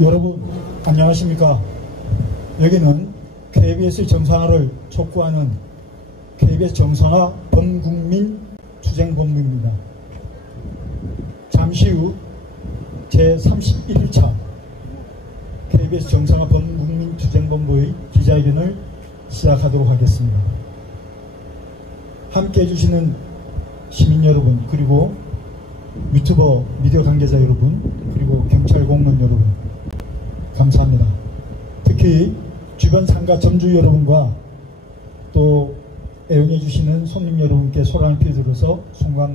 여러분 안녕하십니까. 여기는 KBS 정상화를 촉구하는 KBS 정상화 범국민 투쟁본부입니다. 잠시 후 제31차 KBS 정상화 범국민 투쟁본부의 기자회견을 시작하도록 하겠습니다. 함께 해주시는 시민 여러분, 그리고 유튜버 미디어 관계자 여러분, 그리고 경찰 공무원 여러분, 감사합니다. 특히 주변 상가 점주 여러분과 또 애용해 주시는 손님 여러분께 소란을 피워드려서 송구한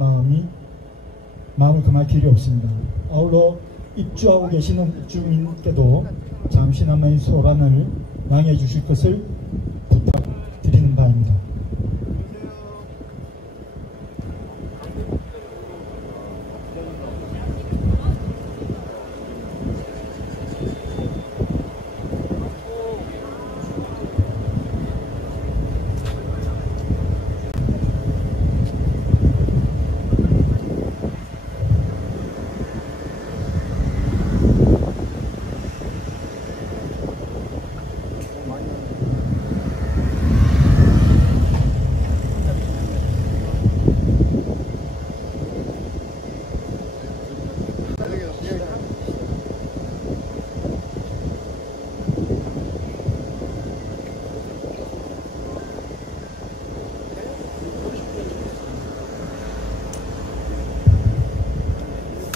마음을 금할 길이 없습니다. 아울러 입주하고 계시는 입주민께도 잠시나마 이 소란을 양해해 주실 것을 부탁드리는 바입니다.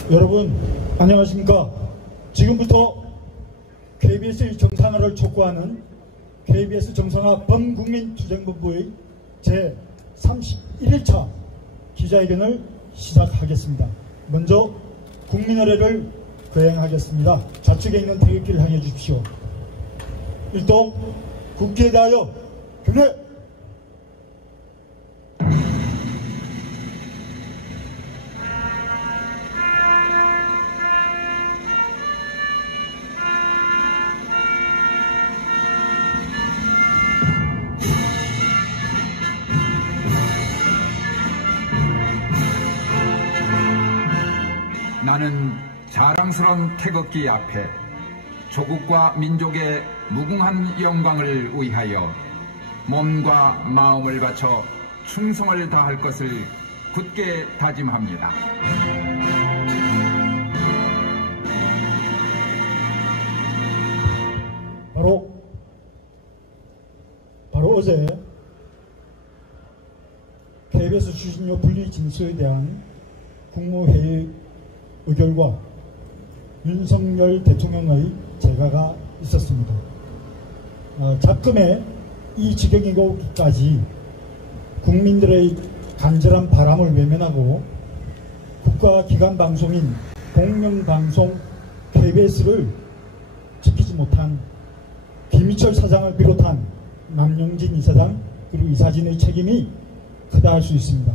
여러분 안녕하십니까. 지금부터 KBS의 정상화를 촉구하는 KBS 정상화 범국민투쟁본부의 제31일차 기자회견을 시작하겠습니다. 먼저 국민의례를 거행하겠습니다. 좌측에 있는 태극기를 향해 주십시오. 일동 국기에 대하여 경례. 나는 자랑스러운 태극기 앞에 조국과 민족의 무궁한 영광을 위하여 몸과 마음을 바쳐 충성을 다할 것을 굳게 다짐합니다. 바로 어제 KBS 추진료 분리 진수에 대한 국무회의 의결과 윤석열 대통령의 재가가 있었습니다. 작금에 이 지경이기까지 국민들의 간절한 바람을 외면하고 국가기관 방송인 공영방송 KBS를 지키지 못한 김희철 사장을 비롯한 남용진 이사장 그리고 이사진의 책임이 크다 할 수 있습니다.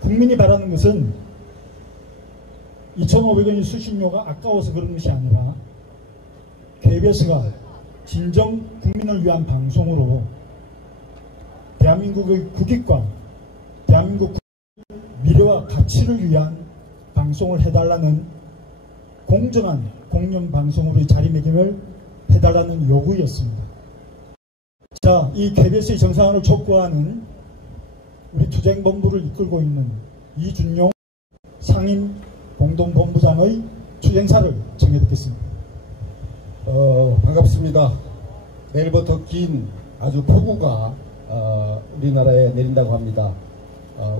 국민이 바라는 것은 2,500원의 수신료가 아까워서 그런 것이 아니라 KBS가 진정 국민을 위한 방송으로 대한민국의 국익과 대한민국 미래와 가치를 위한 방송을 해달라는 공정한 공영방송으로의 자리매김을 해달라는 요구였습니다. 자, 이 KBS의 정상화를 촉구하는 우리 투쟁본부를 이끌고 있는 이준용 상임 공동본부장의 추행사를 정해 듣겠습니다. 반갑습니다. 내일부터 긴 아주 폭우가 우리나라에 내린다고 합니다.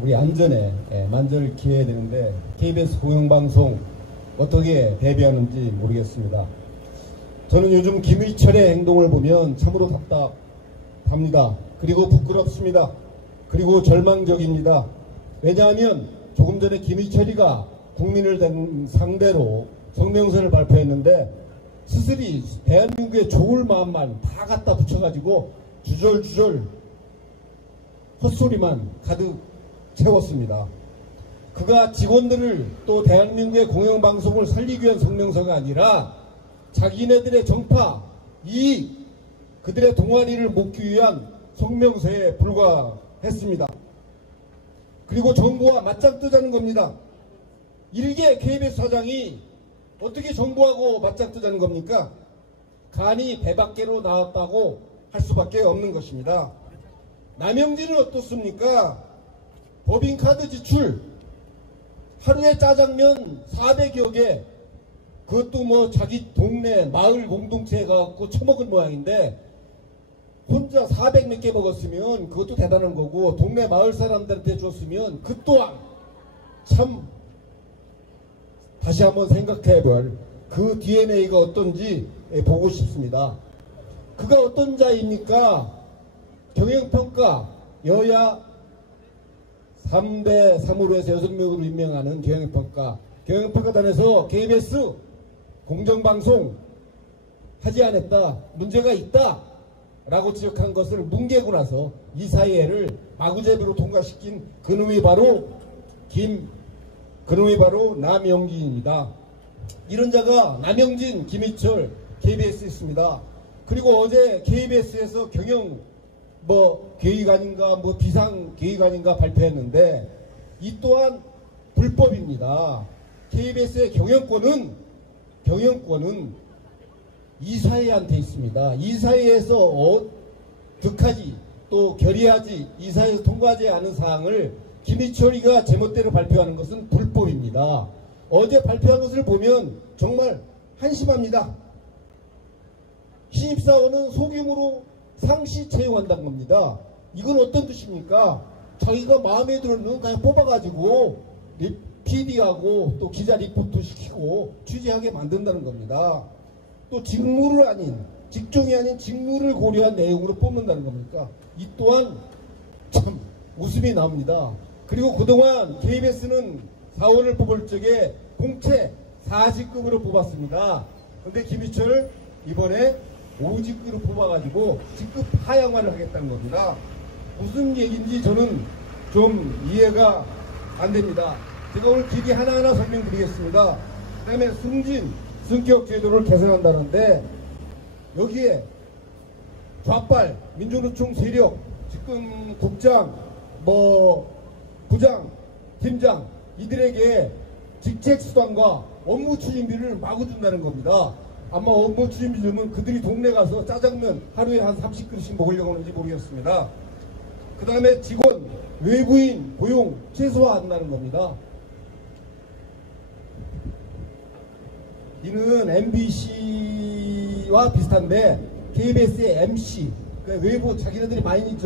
우리 안전에 만전을 기해야 되는데 KBS 공영방송 어떻게 대비하는지 모르겠습니다. 저는 요즘 김희철의 행동을 보면 참으로 답답합니다. 그리고 부끄럽습니다. 그리고 절망적입니다. 왜냐하면 조금 전에 김희철이가 국민을 상대로 성명서를 발표했는데 스스리 대한민국의 좋을 마음만 다 갖다 붙여가지고 주절주절 헛소리만 가득 채웠습니다. 그가 직원들을 또 대한민국의 공영방송을 살리기 위한 성명서가 아니라 자기네들의 정파, 이익, 그들의 동아리를 먹기 위한 성명서에 불과했습니다. 그리고 정부와 맞짱 뜨자는 겁니다. 일개 KBS 사장이 어떻게 정부하고 맞짱 뜨자는 겁니까? 간이 배 밖으로 나왔다고 할 수밖에 없는 것입니다. 남영진은 어떻습니까? 법인카드 지출 하루에 짜장면 400여 개, 그것도 뭐 자기 동네 마을 공동체에 가갖고 처먹을 모양인데 혼자 400 몇 개 먹었으면 그것도 대단한 거고 동네 마을 사람들한테 줬으면 그 또한 참 다시 한번 생각해볼 그 DNA가 어떤지 보고 싶습니다. 그가 어떤 자입니까? 경영평가 여야 3대 3으로 해서 6명으로 임명하는 경영평가단에서 KBS 공정방송 하지 않았다, 문제가 있다 라고 지적한 것을 뭉개고 나서 이 사회를 마구잡이로 통과시킨 그놈이 바로 남영진입니다. 이런 자가 남영진, 김희철 KBS에 있습니다. 그리고 어제 KBS에서 경영 계획안인가 비상계획안인가 발표했는데 이 또한 불법입니다. KBS의 경영권은 이사회한테 있습니다. 이사회에서 득하지 또 결의하지 이사회에서 통과하지 않은 사항을 김희철이가 제멋대로 발표하는 것은 불법입니다. 어제 발표한 것을 보면 정말 한심합니다. 신입사원은 소규모로 상시 채용한다는 겁니다. 이건 어떤 뜻입니까? 자기가 마음에 들었는 그냥 뽑아가지고 PD하고 또 기자 리포트 시키고 취재하게 만든다는 겁니다. 또 직무를 아닌 직종이 아닌 직무를 고려한 내용으로 뽑는다는 겁니까? 이 또한 참 웃음이 나옵니다. 그리고 그동안 KBS는 사원을 뽑을 적에 공채 4직급으로 뽑았습니다. 근데 김희철을 이번에 5직급으로 뽑아가지고 직급 하향화를 하겠다는 겁니다. 무슨 얘기인지 저는 좀 이해가 안 됩니다. 제가 오늘 길이 하나하나 설명드리겠습니다. 그 다음에 승진, 승격 제도를 개선한다는데 여기에 좌빨, 민주노총 세력, 지금 국장, 부장, 팀장 이들에게 직책수당과 업무 추진비를 마구 준다는 겁니다. 아마 업무 추진비 주면 그들이 동네 가서 짜장면 하루에 한 30그릇씩 먹으려고 하는지 모르겠습니다. 그 다음에 직원, 외부인 고용 최소화한다는 겁니다. 이는 MBC와 비슷한데 KBS의 MC, 그러니까 외부 자기네들이 많이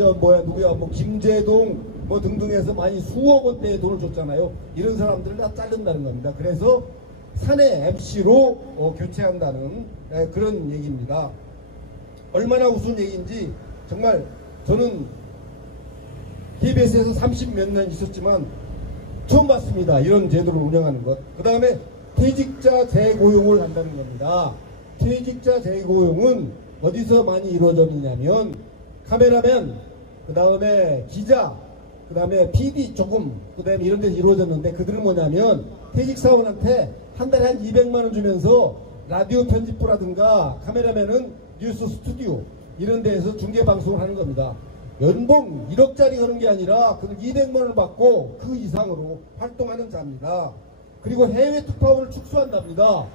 김재동 등등해서 많이 수억 원대의 돈을 줬잖아요. 이런 사람들을 다 자른다는 겁니다. 그래서 사내 MC로 교체한다는 그런 얘기입니다. 얼마나 우스운 얘기인지 정말 저는 KBS에서 30몇 년 있었지만 처음 봤습니다. 이런 제도를 운영하는 것. 그 다음에 퇴직자 재고용을 한다는 겁니다. 퇴직자 재고용은 어디서 많이 이루어졌느냐면 카메라맨, 그 다음에 기자, 그 다음에 PD 조금, 그 다음에 이런 데서 이루어졌는데 그들은 뭐냐면 퇴직사원한테 한 달에 한 200만원 주면서 라디오 편집부라든가 카메라맨은 뉴스 스튜디오 이런 데에서 중계방송을 하는 겁니다. 연봉 1억짜리 하는 게 아니라 그들 200만원을 받고 그 이상으로 활동하는 자입니다. 그리고 해외 특파원을 축소한답니다.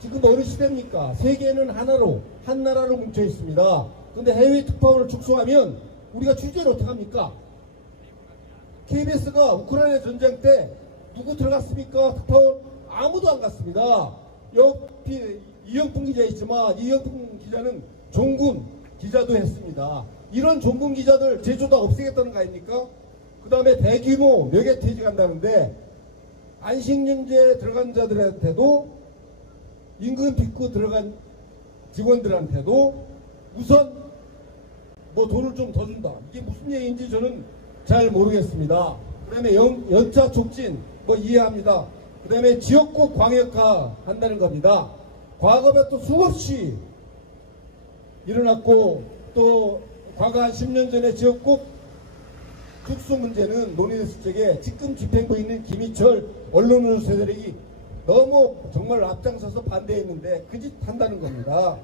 지금 어느 시대입니까? 세계는 하나로, 한 나라로 뭉쳐 있습니다. 그런데 해외 특파원을 축소하면 우리가 취재를 어떻게 합니까? KBS가 우크라이나 전쟁 때 누구 들어갔습니까? 특파원? 아무도 안 갔습니다. 옆에 이영풍 기자 있지만 이영풍 기자는 종군 기자도 했습니다. 이런 종군 기자들 제조다 없애겠다는 거 아닙니까? 그 다음에 대규모 명예퇴직한다는데 안식년제 들어간 자들한테도 임금 빚고 들어간 직원들한테도 우선 돈을 좀 더 준다. 이게 무슨 얘기인지 저는 잘 모르겠습니다. 그 다음에 연차 촉진 이해합니다. 그 다음에 지역국 광역화 한다는 겁니다. 과거에 또 수없이 일어났고 또 과거 한 10년 전에 지역국 특수 문제는 논의됐을 적에 지금 집행부에 있는 김희철 언론노조 세력이 너무 정말 앞장서서 반대했는데 그 짓 한다는 겁니다.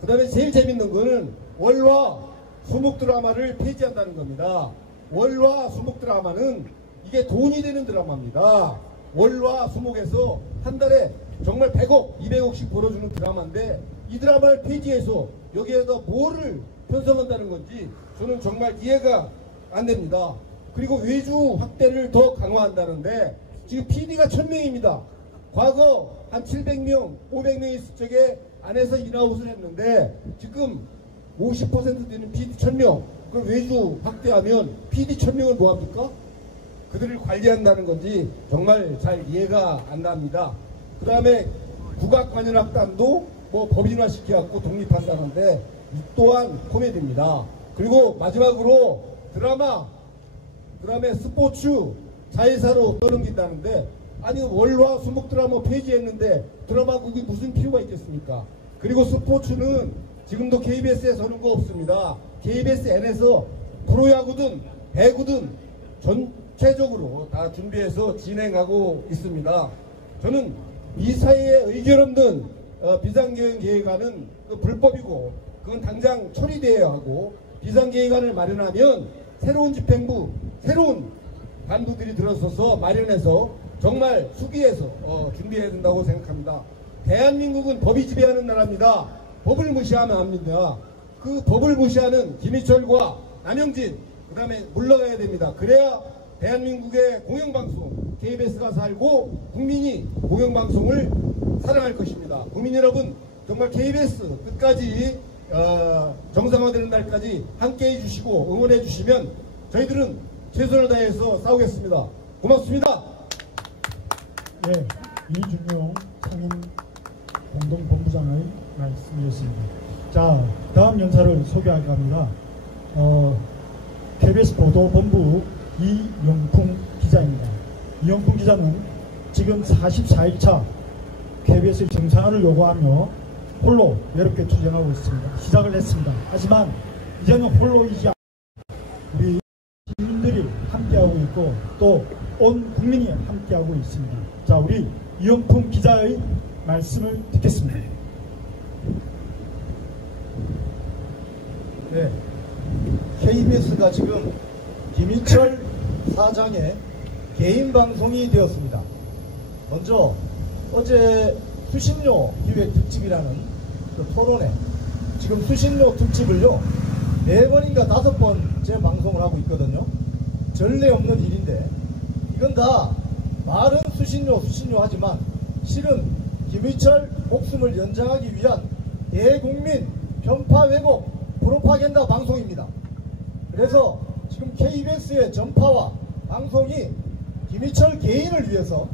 그 다음에 제일 재밌는 거는 월화 수목 드라마를 폐지한다는 겁니다. 월화 수목 드라마는 이게 돈이 되는 드라마입니다. 월화 수목에서 한 달에 정말 100억, 200억씩 벌어주는 드라마인데 이 드라마를 폐지해서 여기에다 뭐를 편성한다는 건지 저는 정말 이해가 안 됩니다. 그리고 외주 확대를 더 강화한다는데 지금 PD가 1000명입니다. 과거 한 700명, 500명 있을 적에 안에서 인아웃을 했는데 지금 50% 되는 PD 1000명, 그걸 외주 확대하면 PD 1000명을 뭐합니까? 그들을 관리한다는 건지 정말 잘 이해가 안 납니다. 그 다음에 국악관현악단도 뭐 법인화시켜갖고 독립한다는데 이 또한 코미디입니다. 그리고 마지막으로 드라마, 그 다음에 스포츠, 자회사로 떠넘긴다는데 아니 월화 수목 드라마 폐지했는데 드라마국이 무슨 필요가 있겠습니까? 그리고 스포츠는 지금도 KBS에서 하는 거 없습니다. KBS N에서 프로야구든 배구든 전체적으로 다 준비해서 진행하고 있습니다. 저는 이 사이에 의견 없는 비상계획안은 불법이고 그건 당장 처리되어야 하고 비상계획안을 마련하면 새로운 집행부, 새로운 간부들이 들어서서 마련해서 정말 수기해서 준비해야 된다고 생각합니다. 대한민국은 법이 지배하는 나라입니다. 법을 무시하면 안 됩니다. 그 법을 무시하는 김희철과 남영진 그 다음에 물러가야 됩니다. 그래야 대한민국의 공영방송 KBS가 살고 국민이 공영방송을 사랑할 것입니다. 국민 여러분 정말 KBS 끝까지 정상화되는 날까지 함께해 주시고 응원해 주시면 저희들은 최선을 다해서 싸우겠습니다. 고맙습니다. 네, 이준용 상임 공동본부장의 말씀이었습니다. 자, 다음 연사를 소개할까 합니다. KBS 보도본부 이영풍 기자입니다. 이영풍 기자는 지금 44일차 KBS의 정상화를 요구하며 홀로 외롭게 투쟁하고 있습니다. 시작을 했습니다. 하지만 이제는 홀로이지 않고 우리 시민들이 함께하고 있고 또 온 국민이 함께하고 있습니다. 자, 우리 이영풍 기자의 말씀을 듣겠습니다. 네, KBS가 지금 김희철 사장의 개인 방송이 되었습니다. 먼저 어제 수신료 기획 특집이라는 그 토론회, 지금 수신료 특집을요 4번인가 5번째 방송을 하고 있거든요. 전례 없는 일인데 이건 다 말은 수신료 하지만 실은 김희철 목숨을 연장하기 위한 대국민 편파 왜곡 프로파간다 방송입니다. 그래서 지금 KBS의 전파와 방송이 김희철 개인을 위해서,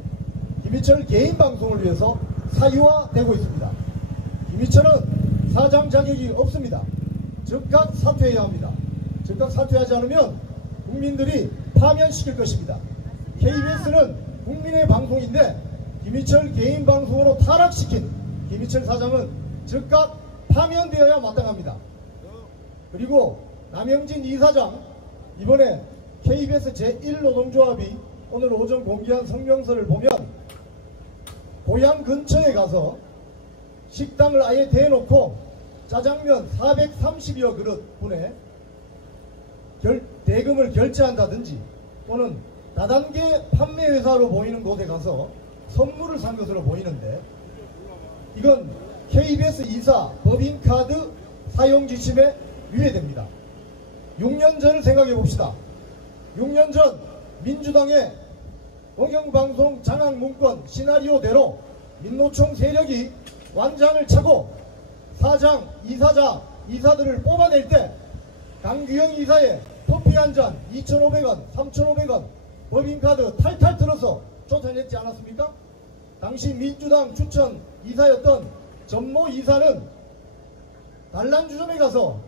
김희철 개인 방송을 위해서 사유화되고 있습니다. 김희철은 사장 자격이 없습니다. 즉각 사퇴해야 합니다. 즉각 사퇴하지 않으면 국민들이 파면시킬 것입니다. KBS는 국민의 방송인데 김희철 개인 방송으로 타락시킨 김희철 사장은 즉각 파면되어야 마땅합니다. 그리고 남영진 이사장, 이번에 KBS 제1노동조합이 오늘 오전 공개한 성명서를 보면 고향 근처에 가서 식당을 아예 대놓고 짜장면 430여 그릇 분에 대금을 결제한다든지 또는 다단계 판매회사로 보이는 곳에 가서 선물을 산 것으로 보이는데 이건 KBS 이사 법인카드 사용 지침에 위배됩니다. 6년 전을 생각해 봅시다. 6년 전 민주당의 공영방송 장악 문건 시나리오대로 민노총 세력이 완장을 차고 사장, 이사장, 이사들을 뽑아낼 때 강규영 이사의 커피 한 잔 2,500원, 3,500원 법인카드 탈탈 털어서 쫓아냈지 않았습니까? 당시 민주당 추천 이사였던 전모 이사는 단란주점에 가서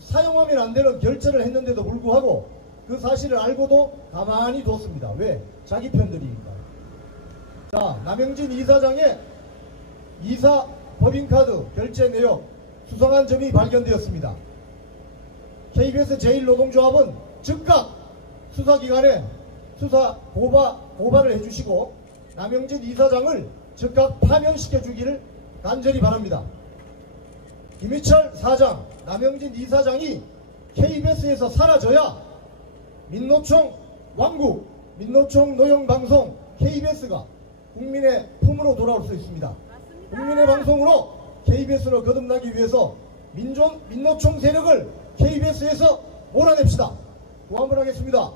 사용하면 안 되는 결제를 했는데도 불구하고 그 사실을 알고도 가만히 뒀습니다. 왜? 자기 편들이니까. 자, 남영진 이사장의 이사 법인카드 결제 내역 수상한 점이 발견되었습니다. KBS 제1노동조합은 즉각 수사기관에 수사 고발을 해주시고 남영진 이사장을 즉각 파면시켜주기를 간절히 바랍니다. 김희철 사장, 남영진 이사장이 KBS에서 사라져야 민노총 왕국, 민노총 노영방송 KBS가 국민의 품으로 돌아올 수 있습니다. 국민의 방송으로 KBS로 거듭나기 위해서 민노총 세력을 KBS에서 몰아냅시다. 또 한 번 하겠습니다.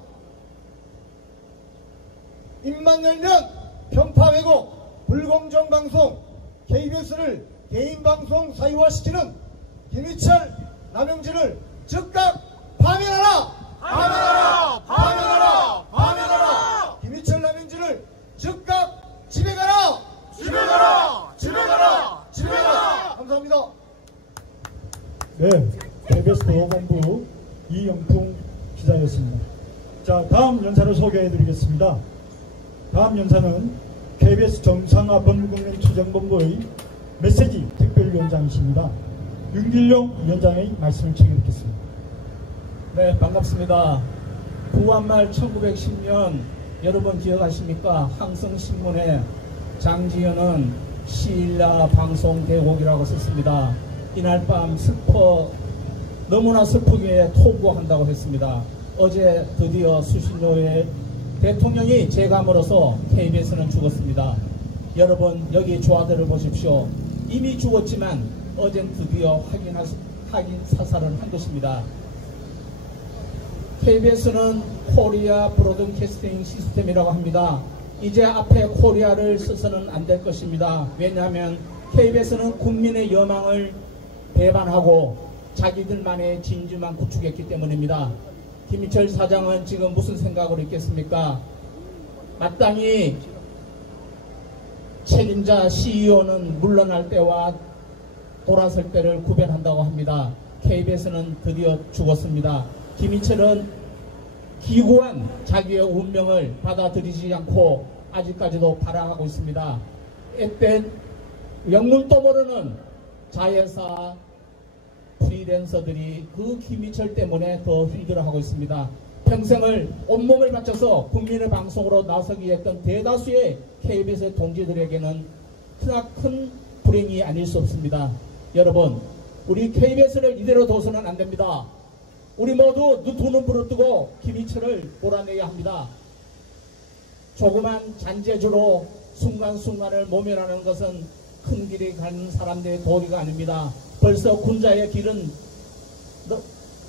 입만 열면 편파 왜곡, 불공정 방송, KBS를 개인 방송 사유화시키는 김희철, 남영진을 즉각 파면하라! 파면하라! 파면하라! 파면하라! 김희철, 남영진을 즉각 집에 가라! 집에 가라! 집에 가라! 집에 가라! 감사합니다. 네, KBS 도본부 이영풍 기자였습니다. 자, 다음 연사를 소개해드리겠습니다. 다음 연사는 KBS 정상화 범국민투쟁본부의 메시지 특별위원장이십니다. 윤길용 위원장의 말씀을 챙겨듣겠습니다. 네, 반갑습니다. 구한말 1910년 여러분 기억하십니까? 항성신문에 장지현은 시일야 방송 대곡이라고 썼습니다. 이날 밤 너무나 슬프게 통보한다고 했습니다. 어제 드디어 수신료의 대통령이 재감으로써 KBS는 죽었습니다. 여러분 여기 조화들을 보십시오. 이미 죽었지만 어젠 드디어 확인 사살을 한 것입니다. KBS는 코리아 브로드캐스팅 시스템이라고 합니다. 이제 앞에 코리아를 써서는 안 될 것입니다. 왜냐하면 KBS는 국민의 여망을 배반하고 자기들만의 진주만 구축했기 때문입니다. 김희철 사장은 지금 무슨 생각으로 있겠습니까? 마땅히 책임자 CEO는 물러날 때와 돌아설 때를 구별한다고 합니다. KBS는 드디어 죽었습니다. 김희철은 기구한 자기의 운명을 받아들이지 않고 아직까지도 발악하고 있습니다. 앳된 영문도 모르는 자회사 프리랜서들이 그 김희철 때문에 더 힘들어하고 있습니다. 평생을 온몸을 바쳐서 국민의 방송으로 나서기 했던 대다수의 KBS의 동지들에게는 크나큰 불행이 아닐 수 없습니다. 여러분, 우리 KBS를 이대로 둬서는 안 됩니다. 우리 모두 두 눈 부릅뜨고 김희철을 몰아내야 합니다. 조그만 잔재주로 순간순간을 모면하는 것은 큰 길이 가는 사람들의 도리가 아닙니다. 벌써 군자의 길은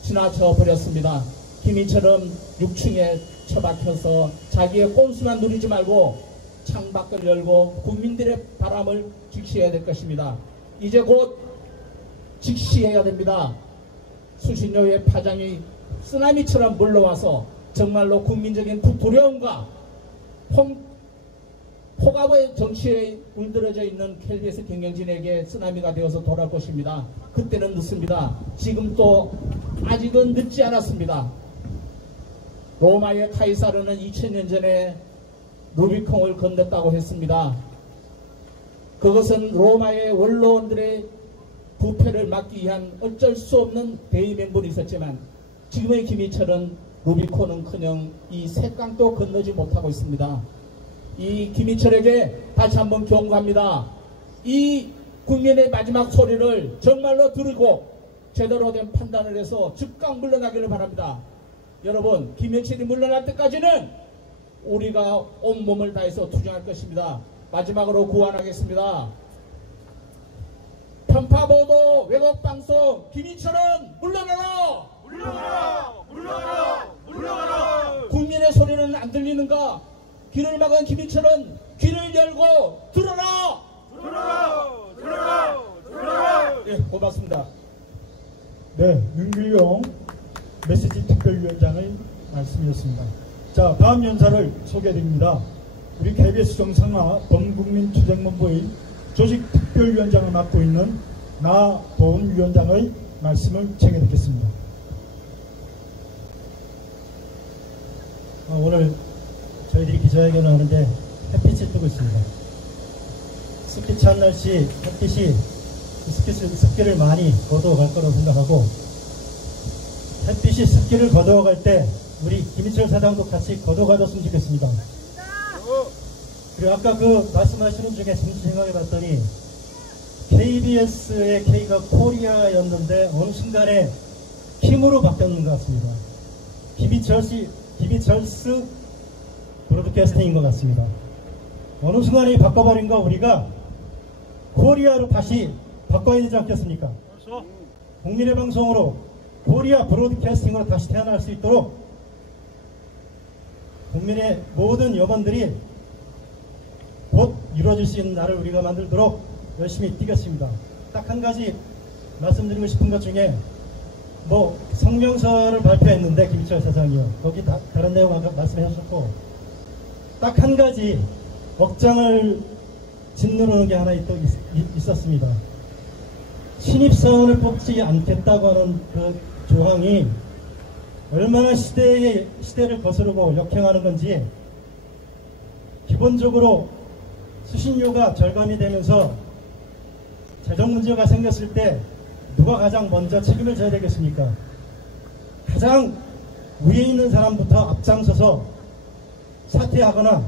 지나쳐 버렸습니다. 김희철은 6층에 처박혀서 자기의 꼼수만 누리지 말고 창밖을 열고 국민들의 바람을 직시해야 될 것입니다. 이제 곧 직시해야 됩니다. 수신료의 파장이 쓰나미처럼 물러와서 정말로 국민적인 두려움과 폭압의 정치에 물들어져 있는 KBS 경영진에게 쓰나미가 되어서 돌아올 것입니다. 그때는 늦습니다. 지금 또 아직은 늦지 않았습니다. 로마의 카이사르는 2000년 전에 루비콩을 건넜다고 했습니다. 그것은 로마의 원로원들의 부패를 막기 위한 어쩔 수 없는 대의명분이 있었지만 지금의 김희철은 루비콘은커녕 이 색강도 건너지 못하고 있습니다. 이 김희철에게 다시 한번 경고합니다. 이 국민의 마지막 소리를 정말로 들고 제대로 된 판단을 해서 즉각 물러나기를 바랍니다. 여러분, 김희철이 물러날 때까지는 우리가 온몸을 다해서 투쟁할 것입니다. 마지막으로 구안하겠습니다. 편파보도 왜곡방송 김희철은 물러나라! 물러나라! 물러나라! 물러나라! 국민의 소리는 안 들리는가? 귀를 막은 김희철은 귀를 열고 들어라! 들어라! 들어라! 들어라! 예, 고맙습니다. 네, 윤길용 메시지 특별위원장의 말씀이었습니다. 자, 다음 연사를 소개해드립니다. 우리 KBS 정상화 범국민투쟁본부의 조직특별위원장을 맡고 있는 나도훈 위원장의 말씀을 챙겨듣겠습니다. 오늘 저희들이 기자회견을 하는데 햇빛이 뜨고 있습니다. 습기 찬 날씨 햇빛이 습기를 많이 거두어갈 거라고 생각하고, 햇빛이 습기를 거두어갈 때 우리 김희철 사장도 같이 거두어가줬으면 좋겠습니다. 그리고 아까 그 말씀하시는 중에 잠시 생각해 봤더니 KBS의 K가 코리아였는데 어느 순간에 킴으로 바뀌었는 것 같습니다. 김희철스 브로드캐스팅인 것 같습니다. 어느 순간에 바꿔버린 거 우리가 코리아로 다시 바꿔야 되지 않겠습니까? 국민의 방송으로 코리아 브로드캐스팅으로 다시 태어날 수 있도록 국민의 모든 여건들이 곧 이루어질 수 있는 날을 우리가 만들도록 열심히 뛰겠습니다. 딱 한 가지 말씀드리고 싶은 것 중에 뭐 성명서를 발표했는데 김희철 사장이요. 거기 다른 내용 아까 말씀해 주셨고 딱 한 가지 억장을 짓누르는 게 하나 있었습니다. 신입사원을 뽑지 않겠다고 하는 그 조항이 얼마나 시대를 거스르고 역행하는 건지 기본적으로 수신료가 절감이 되면서 재정 문제가 생겼을 때 누가 가장 먼저 책임을 져야 되겠습니까? 가장 위에 있는 사람부터 앞장서서 사퇴하거나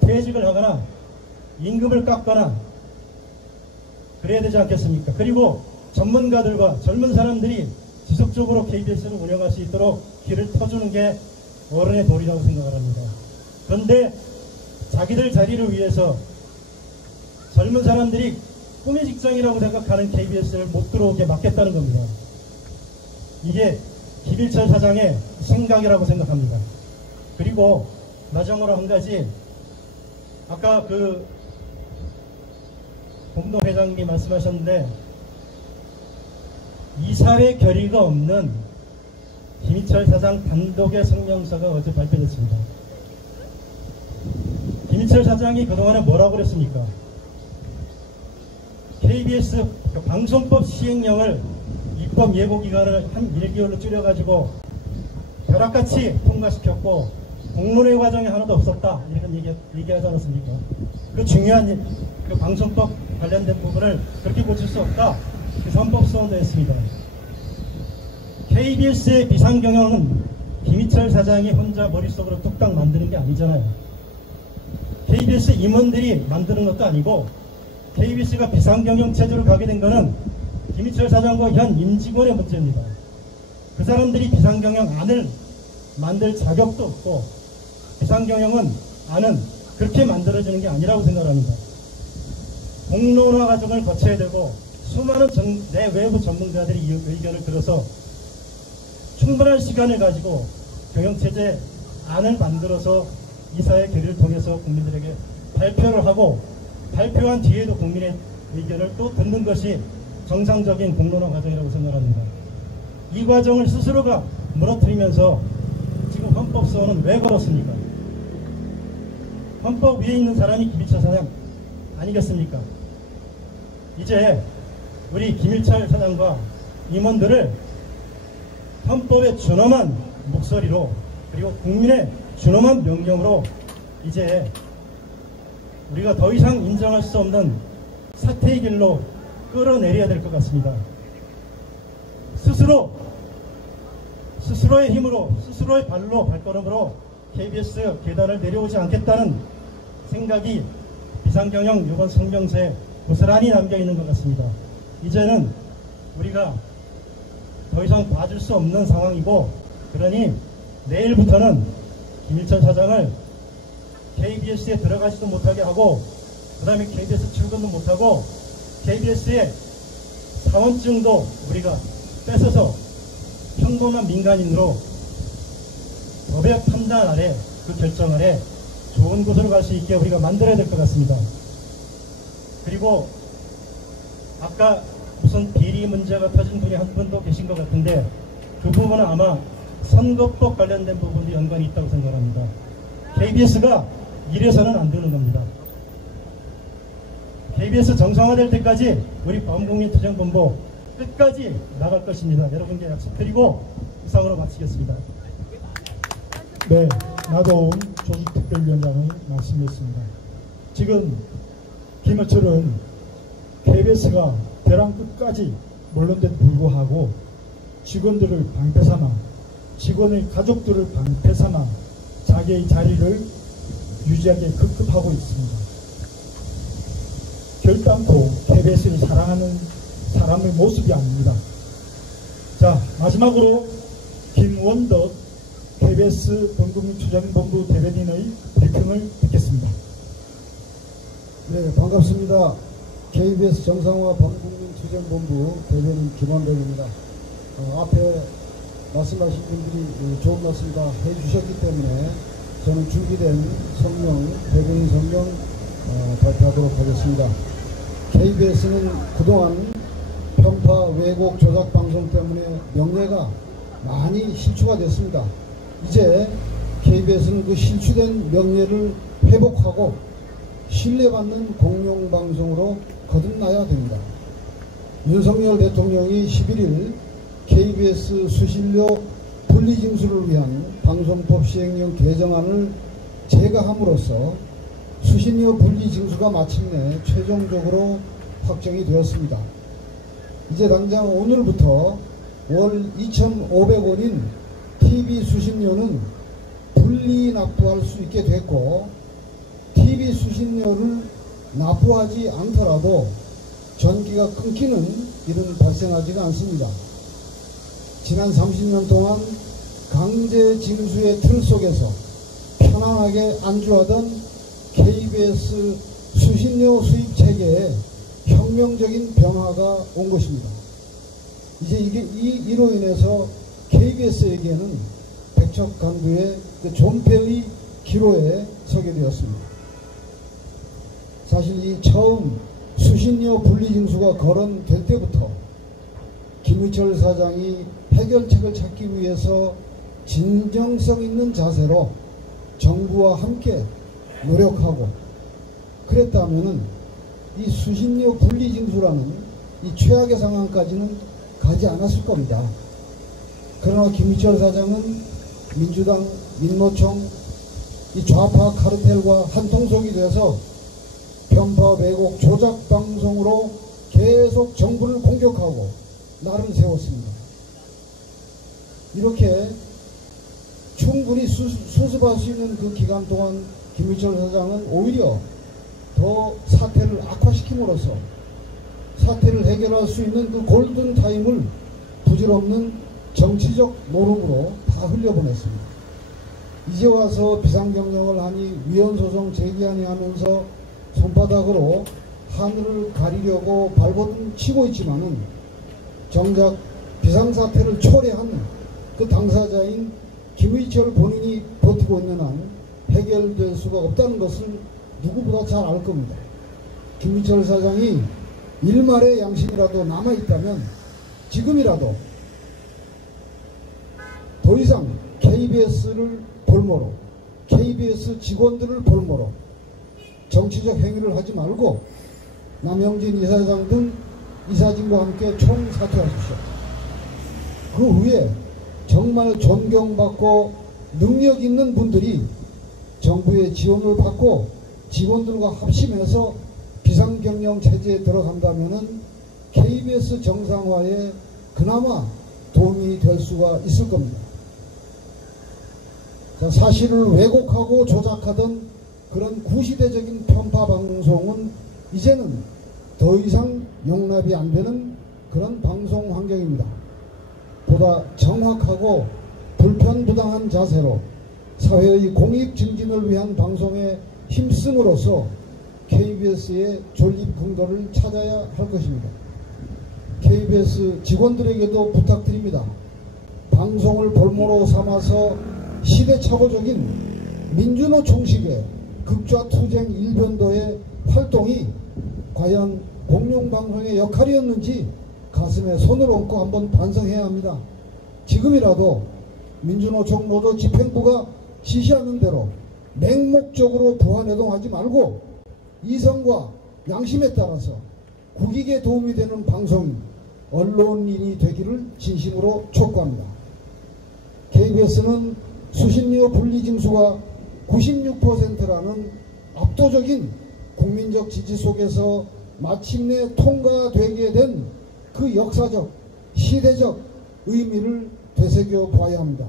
퇴직을 하거나 임금을 깎거나 그래야 되지 않겠습니까? 그리고 전문가들과 젊은 사람들이 지속적으로 KBS를 운영할 수 있도록 길을 터주는 게 어른의 도리라고 생각을 합니다. 그런데 자기들 자리를 위해서 젊은 사람들이 꿈의 직장이라고 생각하는 KBS를 못 들어오게 막겠다는 겁니다. 이게 김일철 사장의 생각이라고 생각합니다. 그리고 마지막으로 한 가지, 아까 그 공동회장님이 말씀하셨는데 이사회 결의가 없는 김희철 사장 단독의 성명서가 어제 발표됐습니다. 김희철 사장이 그동안에 뭐라고 그랬습니까? KBS 방송법 시행령을 입법 예고 기간을 한 1개월로 줄여가지고 벼락같이 통과시켰고 공론회 과정이 하나도 없었다 이렇게 얘기하지 않았습니까? 그 중요한 그 방송법 관련된 부분을 그렇게 고칠 수 없다. 그래서 헌법소원도 했습니다. KBS의 비상경영은 김희철 사장이 혼자 머릿속으로 뚝딱 만드는 게 아니잖아요. KBS 임원들이 만드는 것도 아니고 KBS가 비상경영 체제로 가게 된 것은 김희철 사장과 현 임직원의 문제입니다. 그 사람들이 비상경영안을 만들 자격도 없고 비상경영은 안은 그렇게 만들어지는 게 아니라고 생각합니다. 공론화 과정을 거쳐야 되고 수많은 내외부 전문가들이 이 의견을 들어서 충분한 시간을 가지고 경영체제 안을 만들어서 이사회 결의를 통해서 국민들에게 발표를 하고 발표한 뒤에도 국민의 의견을 또 듣는 것이 정상적인 공론화 과정이라고 생각합니다. 이 과정을 스스로가 무너뜨리면서 지금 헌법소원은 왜 걸었습니까? 헌법 위에 있는 사람이 김일철 사장 아니겠습니까? 이제 우리 김일철 사장과 임원들을 헌법에 준엄한 목소리로 그리고 국민의 준엄한 명령으로 이제 우리가 더 이상 인정할 수 없는 사태의 길로 끌어내려야 될 것 같습니다. 스스로의 힘으로 스스로의 발걸음으로 KBS 계단을 내려오지 않겠다는 생각이 비상경영 이번 성명서에 고스란히 남겨있는 것 같습니다. 이제는 우리가 더 이상 봐줄 수 없는 상황이고 그러니 내일부터는 김일철 사장을 KBS에 들어가지도 못하게 하고 그 다음에 KBS 출근도 못하고 KBS의 사원증도 우리가 뺏어서 평범한 민간인으로 법의 판단 아래 그 결정 아래 좋은 곳으로 갈 수 있게 우리가 만들어야 될 것 같습니다. 그리고 아까 무슨 비리 문제가 터진 분이 한 분도 계신 것 같은데 그 부분은 아마 선거법 관련된 부분도 연관이 있다고 생각합니다. KBS가 이래서는 안 되는 겁니다. KBS 정상화될 때까지 우리 범국민투쟁본부 끝까지 나갈 것입니다. 여러분께 약속드리고 이상으로 마치겠습니다. 네, 나도운 조직특별위원장의 말씀이었습니다. 지금 김어철은 KBS가 벼랑 끝까지 몰른데도 불구하고 직원들을 방패삼아 직원의 가족들을 방패삼아 자기의 자리를 유지하기에 급급하고 있습니다. 결단코 KBS를 사랑하는 사람의 모습이 아닙니다. 자, 마지막으로 김원덕 KBS 범국민투쟁본부 대변인의 브리핑을 듣겠습니다. 네, 반갑습니다. KBS 정상화 범국민투쟁본부 대변인 김원백입니다. 앞에 말씀하신 분들이 좋은 말씀 다 해주셨기 때문에 저는 준비된 성명, 대변인 성명 발표하도록 하겠습니다. KBS는 그동안 편파, 왜곡, 조작 방송 때문에 명예가 많이 실추가 됐습니다. 이제 KBS는 그 실추된 명예를 회복하고 신뢰받는 공영방송으로 거듭나야 됩니다. 윤석열 대통령이 11일 KBS 수신료 분리징수를 위한 방송법 시행령 개정안을 제거함으로써 수신료 분리징수가 마침내 최종적으로 확정이 되었습니다. 이제 당장 오늘부터 월 2,500원인 TV 수신료는 분리 납부할 수 있게 됐고, TV 수신료를 납부하지 않더라도 전기가 끊기는 일은 발생하지가 않습니다. 지난 30년 동안 강제 징수의 틀 속에서 편안하게 안주하던 KBS 수신료 수입 체계에 혁명적인 변화가 온 것입니다. 이제 이로 인해서 KBS에게는 백척간두의 그 존폐의 기로에 서게 되었습니다. 사실 이 처음 수신료 분리징수가 거론될 때부터 김의철 사장이 해결책을 찾기 위해서 진정성 있는 자세로 정부와 함께 노력하고 그랬다면은 이 수신료 분리징수라는 이 최악의 상황까지는 가지 않았을 겁니다. 그러나 김의철 사장은 민주당, 민노총, 이 좌파 카르텔과 한통속이 돼서 편파, 왜곡, 조작 방송으로 계속 정부를 공격하고 나를 세웠습니다. 이렇게 충분히 수습할 수 있는 그 기간 동안 김의철 사장은 오히려 더 사태를 악화시킴으로써 사태를 해결할 수 있는 그 골든타임을 부질없는 정치적 노름으로 다 흘려보냈습니다. 이제 와서 비상경영을 하니 위헌소송 제기하니 하면서 손바닥으로 하늘을 가리려고 발버둥 치고 있지만은 정작 비상사태를 초래한 그 당사자인 김의철 본인이 버티고 있는 한 해결될 수가 없다는 것을 누구보다 잘 알 겁니다. 김의철 사장이 일말의 양심이라도 남아있다면 지금이라도 더 이상 KBS를 볼모로 KBS 직원들을 볼모로 정치적 행위를 하지 말고 남영진 이사장 등 이사진과 함께 총사퇴하십시오. 그 후에 정말 존경받고 능력 있는 분들이 정부의 지원을 받고 직원들과 합심해서 비상경영 체제에 들어간다면은 KBS 정상화에 그나마 도움이 될 수가 있을 겁니다. 사실을 왜곡하고 조작하던 그런 구시대적인 편파 방송은 이제는 더 이상 용납이 안 되는 그런 방송 환경입니다. 보다 정확하고 불편부당한 자세로 사회의 공익 증진을 위한 방송에 힘씀으로써 KBS의 존립궁도를 찾아야 할 것입니다. KBS 직원들에게도 부탁드립니다. 방송을 볼모로 삼아서 시대착오적인 민주노총식의 극좌투쟁 일변도의 활동이 과연 공영방송의 역할이었는지 가슴에 손을 얹고 한번 반성해야 합니다. 지금이라도 민주노총 노조집행부가 지시하는 대로 맹목적으로 부안해동하지 말고 이성과 양심에 따라서 국익에 도움이 되는 방송인, 언론인이 되기를 진심으로 촉구합니다. KBS는 수신료 분리징수가 96%라는 압도적인 국민적 지지 속에서 마침내 통과되게 된 그 역사적, 시대적 의미를 되새겨 봐야 합니다.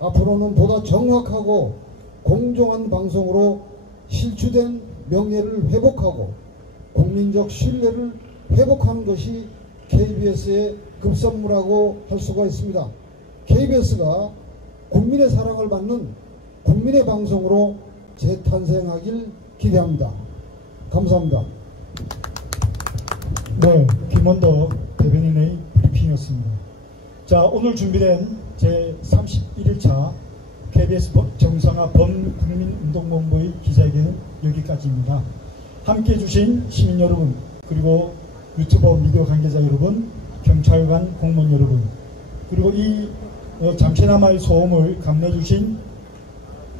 앞으로는 보다 정확하고 공정한 방송으로 실추된 명예를 회복하고 국민적 신뢰를 회복하는 것이 KBS의 급선무라고 할 수가 있습니다. KBS가 국민의 사랑을 받는 국민의 방송으로 재탄생하길 기대합니다. 감사합니다. 네, 김원덕 대변인의 브리핑이었습니다. 자, 오늘 준비된 제31일차 KBS 정상화 범국민운동본부의 기자회견은 여기까지입니다. 함께해 주신 시민 여러분, 그리고 유튜버 미디어 관계자 여러분, 경찰관 공무원 여러분, 그리고 이 잠시나마의 소음을 감내해 주신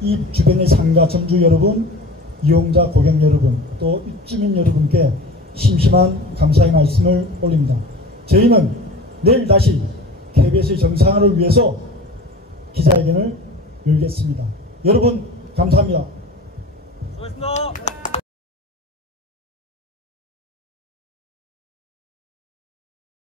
이 주변의 상가 점주 여러분, 이용자 고객 여러분, 또 입주민 여러분께 심심한 감사의 말씀을 올립니다. 저희는 내일 다시 KBS의 정상화를 위해서 기자회견을 열겠습니다. 여러분 감사합니다.